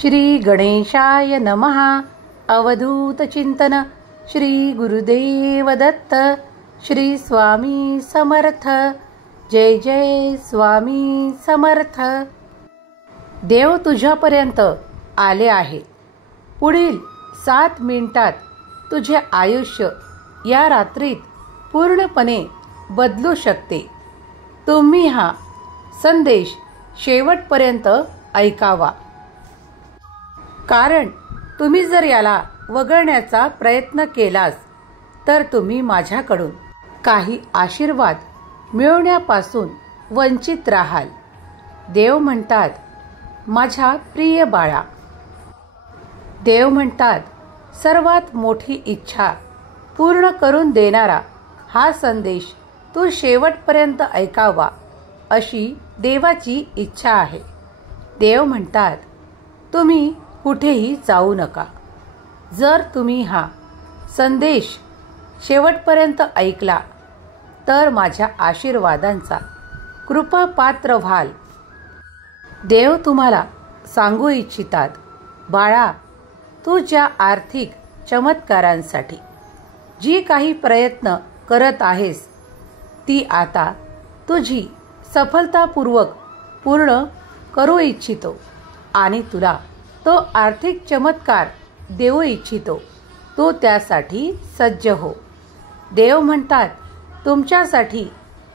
श्री गणेशाय नमः. अवधूत चिंतन. श्री गुरुदेव दत्त. श्री स्वामी समर्थ. जय जय स्वामी समर्थ. देव तुझ्यापर्यंत आले आहे. पुढील 7 मिनिटात तुझे आयुष्य या रात्रीत पूर्णपणे बदलू शकते. तुम्ही हा संदेश शेवटपर्यंत ऐकावा, कारण तुम्ही जर याला वगळण्याचा प्रयत्न केलास तर तुम्ही माझ्याकडून काही आशीर्वाद मिळवण्यापासून वंचित राहाल. देव म्हणतात, माझ्या प्रिय बाळा. देव म्हणतात, सर्वात मोठी इच्छा पूर्ण करून देणारा हा संदेश तू शेवटपर्यंत ऐकावा अशी देवाची इच्छा आहे. देव म्हणतात, तुम्ही कुठेही जाऊ नका. जर तुम्ही हा संदेश शेवटपर्यंत ऐकला तर माझ्या आशीर्वादांचा कृपापात्र व्हाल. देव तुम्हाला सांगू इच्छितात, बाळा, तू ज्या आर्थिक चमत्कारांसाठी जी काही प्रयत्न करत आहेस ती आता तुझी सफलतापूर्वक पूर्ण करू इच्छितो आणि तुला तो आर्थिक चमत्कार देऊ इच्छितो. तो त्यासाठी सज्ज हो. देव म्हणतात, तुमच्यासाठी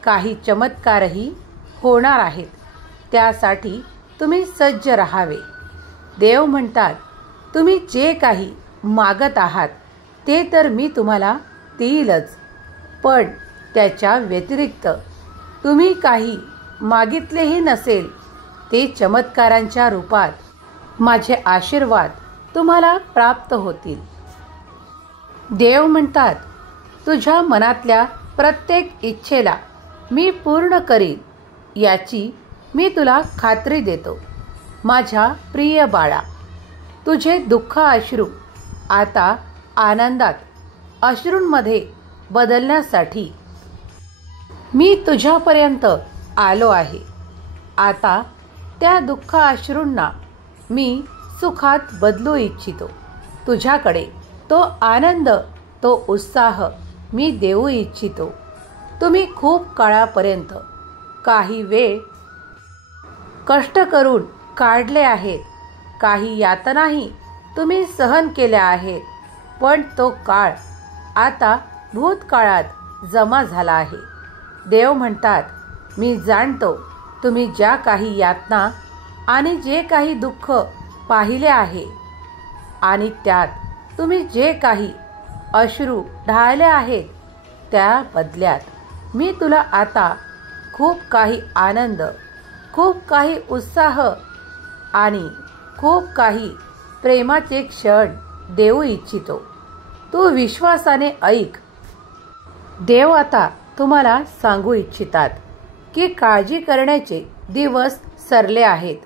काही चमत्कारही होणार आहेत. त्यासाठी तुम्ही सज्ज राहावे. देव म्हणतात, तुम्ही जे काही मागत आहात ते तर मी तुम्हाला देईलच, पण त्याच्या व्यतिरिक्त तुम्ही काही मागितलेही नसेल ते चमत्कारांच्या रूपात माझे आशीर्वाद तुम्हाला प्राप्त होतील. देव म्हणतात, तुझ्या मनातल्या प्रत्येक इच्छेला मी पूर्ण करीन याची मी तुला खात्री देतो. माझ्या प्रिय बाळा, तुझे दुःख अश्रू आता आनंदात अश्रूंमध्ये बदलण्यासाठी मी तुझ्यापर्यंत आलो आहे. आता त्या दुःख अश्रूंना मी सुखात बदलू इच्छितो. तुझ्याकडे तो आनंद, तो उत्साह मी देऊ इच्छितो. तुम्ही खूप काळापर्यंत काही वेळ कष्ट करून काढले आहेत. काही यातनाही तुम्ही सहन केल्या आहेत, पण तो काळ आता भूतकाळात जमा झाला आहे. देव म्हणतात, मी जाणतो तुम्ही ज्या काही यातना आणि जे काही दुःख पाहिले आहे आणि त्यात तुम्ही जे काही अश्रू ढाळले आहेत त्या बदल्यात मी तुला आता खूप काही आनंद, खूप काही उत्साह आणि खूप काही प्रेमाचे क्षण देऊ इच्छितो. तू विश्वासाने ऐक. देव आता तुम्हाला सांगू इच्छितात की काळजी करण्याचे दिवस सरले आहेत.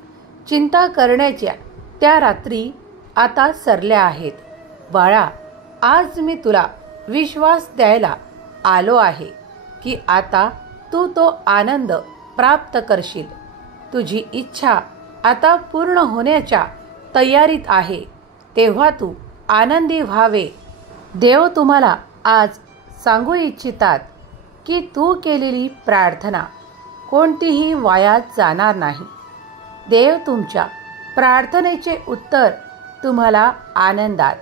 चिंता करण्याच्या त्या रात्री आता सरल्या आहेत. बाळा, आज मी तुला विश्वास द्यायला आलो आहे की आता तू तो आनंद प्राप्त करशील. तुझी इच्छा आता पूर्ण होण्याच्या तयारीत आहे, तेव्हा तू आनंदी व्हावे. देव तुम्हाला आज सांगू इच्छितात की तू केलेली प्रार्थना कोणतीही वाया जाणार नाही. देव तुमच्या प्रार्थनेचे उत्तर तुम्हाला आनंदात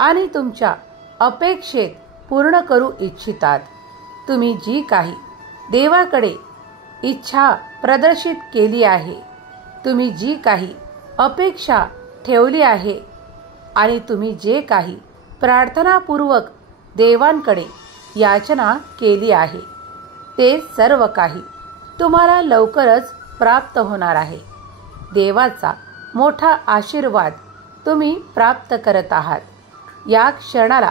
आणि तुमच्या अपेक्षेत पूर्ण करू इच्छितात. तुम्ही जी काही देवाकडे इच्छा प्रदर्शित केली आहे, तुम्ही जी काही अपेक्षा ठेवली आहे आणि तुम्ही जे काही प्रार्थनापूर्वक देवांकडे याचना केली आहे ते सर्व काही तुम्हाला लवकरच प्राप्त होणार आहे. देवाचा मोठा आशीर्वाद तुम्ही प्राप्त करत आहात. या क्षणाला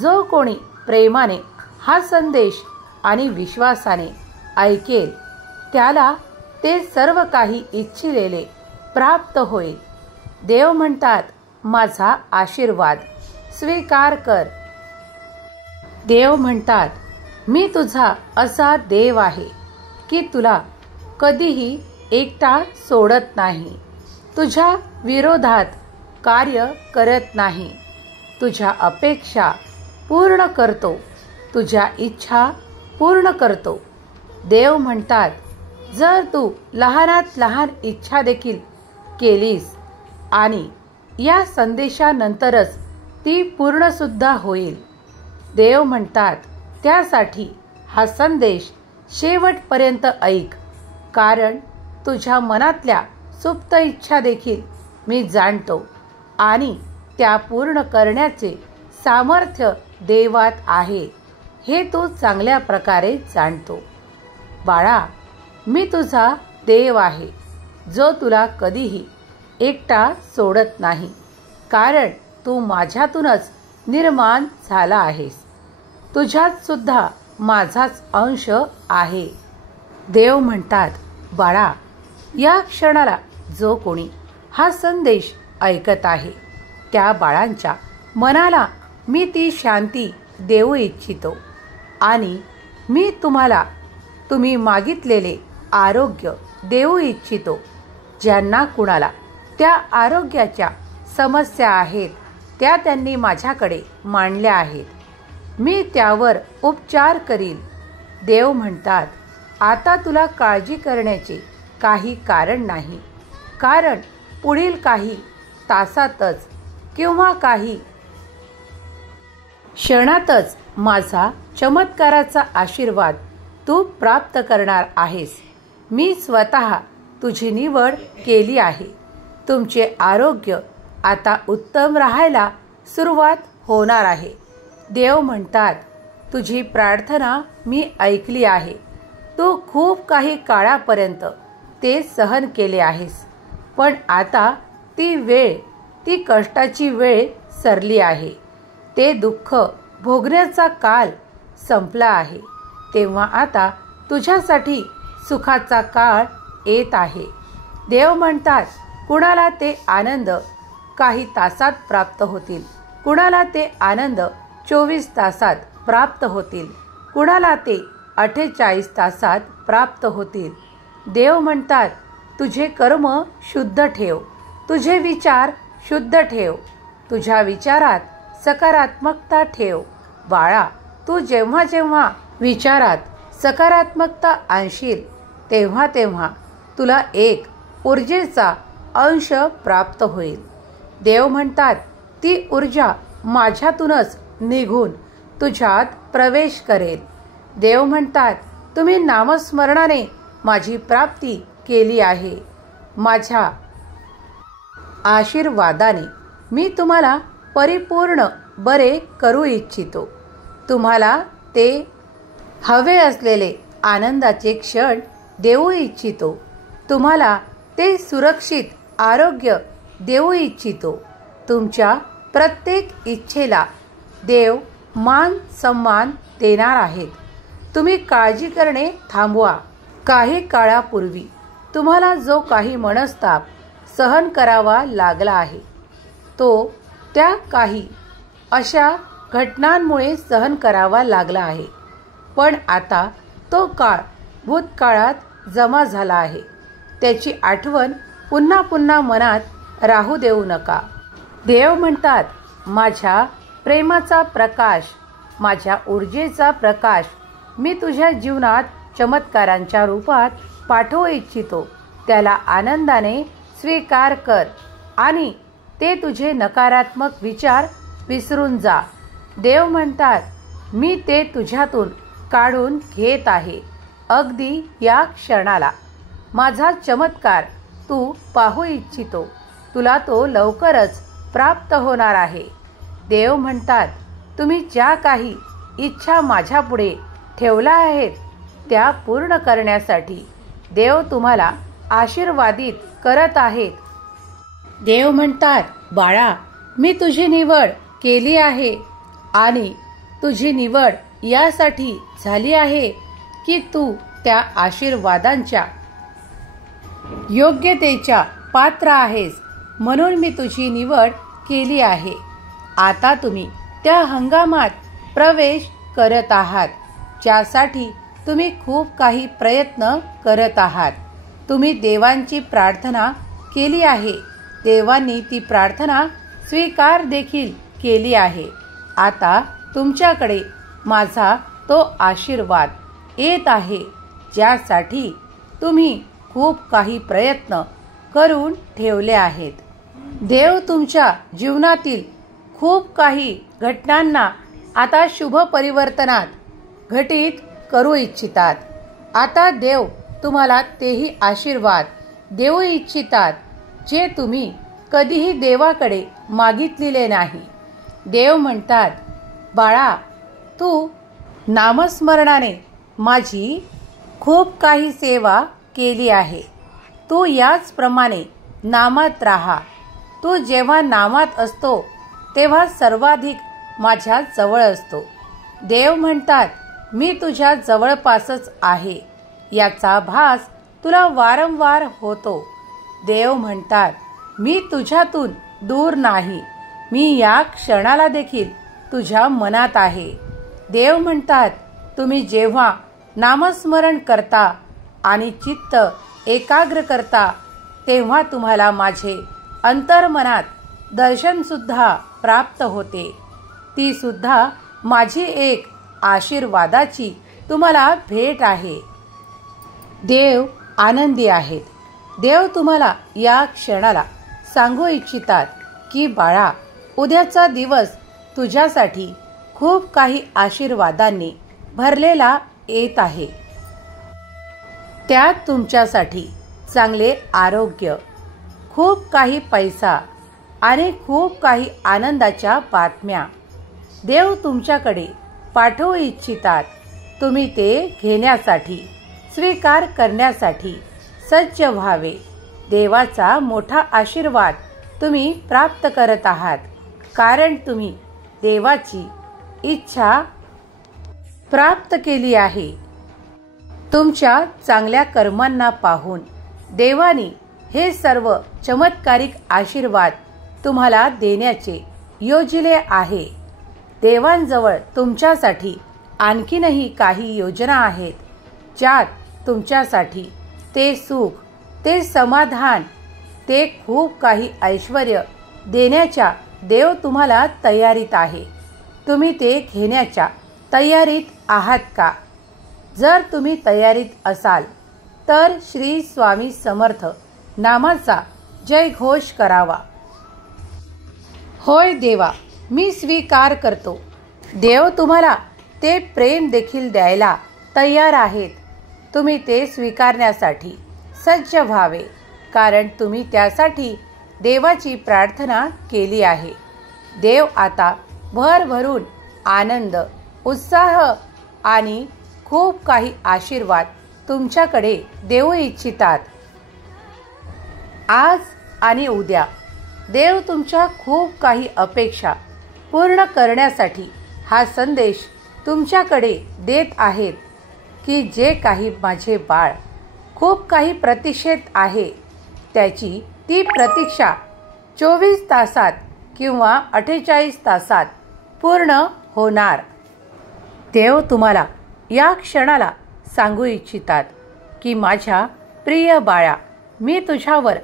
जो कोणी प्रेमाने हा संदेश आणि विश्वासाने ऐकेल त्याला ते सर्व काही इच्छिलेले प्राप्त होईल. देव म्हणतात, माझा आशीर्वाद स्वीकार कर. देव म्हणतात, मी तुझा असा देव आहे की तुला कधीही एकटा सोडत नाही. तुझ्या विरोधात कार्य करत नाही. तुझ्या अपेक्षा पूर्ण करतो, तुझ्या इच्छा पूर्ण करतो. देव म्हणतात, जर तू लहानात लहान इच्छा देखील केलीस आणि या संदेशानंतरच ती पूर्णसुद्धा होईल. देव म्हणतात, त्यासाठी हा संदेश शेवटपर्यंत ऐक, कारण तुझ्या मनातल्या सुप्त इच्छा देखील मी जाणतो आणि त्या पूर्ण करण्याचे सामर्थ्य देवात आहे हे तू चांगल्या प्रकारे जाणतो. बाळा, मी तुझा देव आहे, जो तुला कधीही एकटा सोडत नाही, कारण तू माझ्यातूनच निर्माण झाला आहेस. तुझ्यात सुद्धा माझाच अंश आहे. देव म्हणतात, बाळा, या क्षणाला जो कोणी हा संदेश ऐकत आहे त्या बाळांच्या मनाला मी ती शांती देऊ इच्छितो आणि मी तुम्ही मागितलेले आरोग्य देऊ इच्छितो. ज्यांना कुणाला त्या आरोग्याच्या समस्या आहेत त्या त्यांनी माझ्याकडे मांडल्या आहेत. मी त्यावर उपचार करील. देव म्हणतात, आता तुला काळजी करण्याचे काही कारण नाही, कारण पुढील काही तासातच किंवा काही क्षणातच माझा चमत्काराचा आशीर्वाद तू प्राप्त करणार आहेस. मी स्वतः तुझी निवड केली आहे. तुमचे आरोग्य आता उत्तम राहायला सुरुवात होणार आहे. देव म्हणतात, तुझी प्रार्थना मी ऐकली आहे. तू खूप काही काळापर्यंत ते सहन केले आहेस, पण आता ती कष्टाची वेळ सरली आहे. ते दुःख भोगण्याचा काळ संपला आहे. तेव्हा आता तुझ्यासाठी सुखाचा काळ येत आहे. देव म्हणतात, कुणाला ते आनंद काही तासात प्राप्त होतील, कुणाला ते आनंद 24 तासात प्राप्त होतील, कुणाला ते 48 तासात प्राप्त होतील. देव म्हणतात, तुझे कर्म शुद्ध ठेव, तुझे विचार शुद्ध ठेव, तुझ्या विचारात सकारात्मकता ठेव. बाळा, तू जेव्हा जेव्हा विचारात सकारात्मकता आणशील तेव्हा तेव्हा तुला एक ऊर्जेचा अंश प्राप्त होईल. देव म्हणतात, ती ऊर्जा माझ्यातूनच निघून तुझ्यात प्रवेश करेल. देव म्हणतात, तुम्ही नामस्मरणाने माझी प्राप्ती केली आहे. माझ्या आशीर्वादाने मी तुम्हाला परिपूर्ण बरे करू इच्छितो. तुम्हाला ते हवे असलेले आनंदाचे क्षण देऊ इच्छितो. तुम्हाला ते सुरक्षित आरोग्य देऊ इच्छितो. तुमच्या प्रत्येक इच्छेला देव मान सन्मान देणार आहेत. तुम्ही काळजी करणे थांबवा. काही काळापूर्वी तुम्हाला जो काही मनस्ताप सहन करावा लागला आहे तो त्या काही अशा घटनांमुळे सहन करावा लागला आहे, पण आता तो काळ भूतकाळात जमा झाला आहे. त्याची आठवण पुन्हा पुन्हा मनात राहू देऊ नका. देव म्हणतात, माझ्या प्रेमाचा प्रकाश, माझ्या ऊर्जेचा प्रकाश मी तुझ्या जीवनात चमत्कारांच्या रूपात पाठवू इच्छितो. त्याला आनंदाने स्वीकार कर आणि ते तुझे नकारात्मक विचार विसरून जा. देव म्हणतात, मी ते तुझ्यातून काढून घेत आहे. अगदी या क्षणाला माझा चमत्कार तू पाहू इच्छितो. तुला तो लवकरच प्राप्त होणार आहे. देव म्हणतात, तुम्ही ज्या काही इच्छा माझ्यापुढे ठेवल्या आहेत त्या पूर्ण करण्यासाठी देव तुम्हाला आशीर्वादित करत आहेत. देव म्हणतात, बाळा, मी तुझी निवड केली आहे आणि तुझी निवड यासाठी झाली आहे की तू त्या आशीर्वादांच्या योग्यतेच्या पात्र आहेस, म्हणून मी तुझी निवड केली आहे. आता तुम्ही त्या हंगामात प्रवेश करत आहात ज्यासाठी तुम्ही खूप काही प्रयत्न करत आहात. तुम्ही देवांची प्रार्थना केली आहे. देवांनी ती प्रार्थना स्वीकार देखील केली आहे. आता तुमच्याकडे माझा तो आशीर्वाद येत आहे, ज्यासाठी तुम्ही खूप काही प्रयत्न करून ठेवले आहेत. देव तुमच्या जीवनातील खूप काही घटनांना आता शुभ परिवर्तनात घटित करू इच्छितात. आता देव तुम्हाला तेही आशीर्वाद देऊ इच्छितात जे तुम्ही कधीही देवाकडे मागितलेले नाही. देव म्हणतात, बाळा, तू नामस्मरणाने माझी खूप काही सेवा केली आहे. तू याचप्रमाणे नामात राहा. तू जेव्हा नामात असतो तेव्हा सर्वाधिक माझ्या जवळ असतो. देव म्हणतात, मी तुझ्या जवळपासच आहे याचा भास तुला वारंवार होतो. देव म्हणतात, मी तुझ्यातून दूर नाही. मी या क्षणाला देखील तुझ्या मनात आहे. देव म्हणतात, तुम्ही जेव्हा नामस्मरण करता आणि चित्त एकाग्र करता तेव्हा तुम्हाला माझे अंतर्मनात दर्शनसुद्धा प्राप्त होते. ती सुद्धा माझी एक आशीर्वादाची तुम्हाला भेट आहे. देव आनंदी आहेत. देव तुम्हाला या क्षणाला सांगू इच्छितात की बाळा, उद्याचा दिवस तुझ्यासाठी खूप काही आशीर्वादांनी भरलेला येत आहे. त्यात तुमच्यासाठी चांगले आरोग्य, खूप काही पैसा आणि खूप काही आनंदाच्या बातम्या देव तुमच्याकडे पाठवू इच्छितात. तुम्ही ते घेण्यासाठी, स्वीकार करण्यासाठी सज्ज व्हावे. देवाचा मोठा आशीर्वाद तुम्ही प्राप्त करत आहात, कारण तुम्ही देवाची इच्छा प्राप्त केली आहे. तुमच्या चांगल्या कर्मांना पाहून देवाने हे सर्व चमत्कारिक आशीर्वाद तुम्हाला देण्याचे योजिले आहे. देवांजवळ तुमच्यासाठी आणखीनही काही योजना आहेत, ज्यात तुमच्यासाठी ते सुख, ते समाधान, ते खूप काही ऐश्वर्य देण्याच्या देव तुम्हाला तयारीत आहे. तुम्ही ते घेण्याच्या तयारीत आहात का? जर तुम्ही तयारीत असाल तर श्री स्वामी समर्थ नामाचा जय घोष करावा. होय देवा, मी स्वीकार करतो. देव तुम्हाला ते प्रेम देखील द्यायला तयार आहेत. तुम्ही ते स्वीकारण्यासाठी सज्ज व्हावे, कारण तुम्ही त्यासाठी देवाची प्रार्थना केली आहे. देव आता भरभरून आनंद, उत्साह आणि खूप काही आशीर्वाद तुमच्याकडे देऊ इच्छितात. आज आणि उद्या देव तुमच्या खूप काही अपेक्षा पूर्ण करण्यासाठी हा संदेश तुमच्याकडे देत आहेत की जे काही माझे बाळ खूप काही प्रतीक्षेत आहे, त्याची ती प्रतीक्षा 24 तासात किंवा 48 तासात पूर्ण होणार. देव तुम्हाला या क्षणाला सांगू इच्छितात की माझ्या प्रिय बाळा, मी तुझ्यावर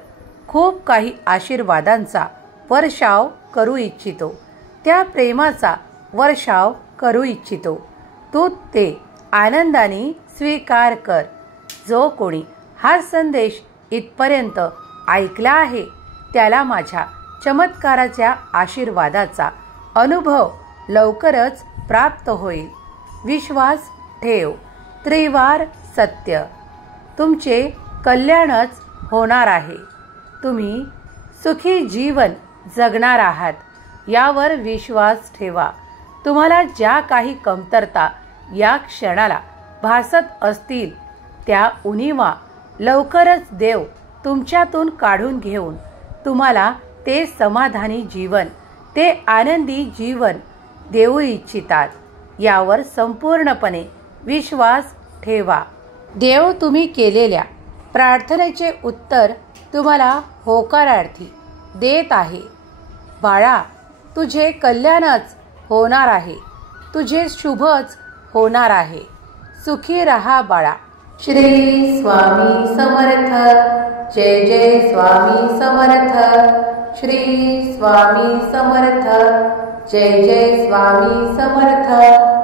खूप काही आशीर्वादांचा वर्षाव करू इच्छितो. त्या प्रेमाचा वर्षाव करू इच्छितो. तू ते आनंदाने स्वीकार कर. जो कोणी हा संदेश इथपर्यंत ऐकला आहे त्याला माझ्या चमत्काराच्या आशीर्वादाचा अनुभव लवकरच प्राप्त होईल. विश्वास ठेव. त्रिवार सत्य. तुमचे कल्याणच होणार आहे. तुम्ही सुखी जीवन जगणार आहात यावर विश्वास ठेवा. तुम्हाला ज्या काही कमतरता या क्षणाला भासत असतील त्या उणिवा लवकरच देव तुमच्यातून काढून घेऊन तुम्हाला ते समाधानी जीवन, ते आनंदी जीवन देऊ इच्छितात. यावर संपूर्णपणे विश्वास ठेवा. देव तुम्ही केलेल्या प्रार्थनेचे उत्तर तुम्हाला होकारार्थी देत आहे. बाळा, तुझे कल्याणच होणार आहे. तुझे शुभच होणार आहे. सुखी रहा बाळा. श्री स्वामी समर्थ. जय जय स्वामी समर्थ, श्री स्वामी समर्थ, जय जय स्वामी समर्थ।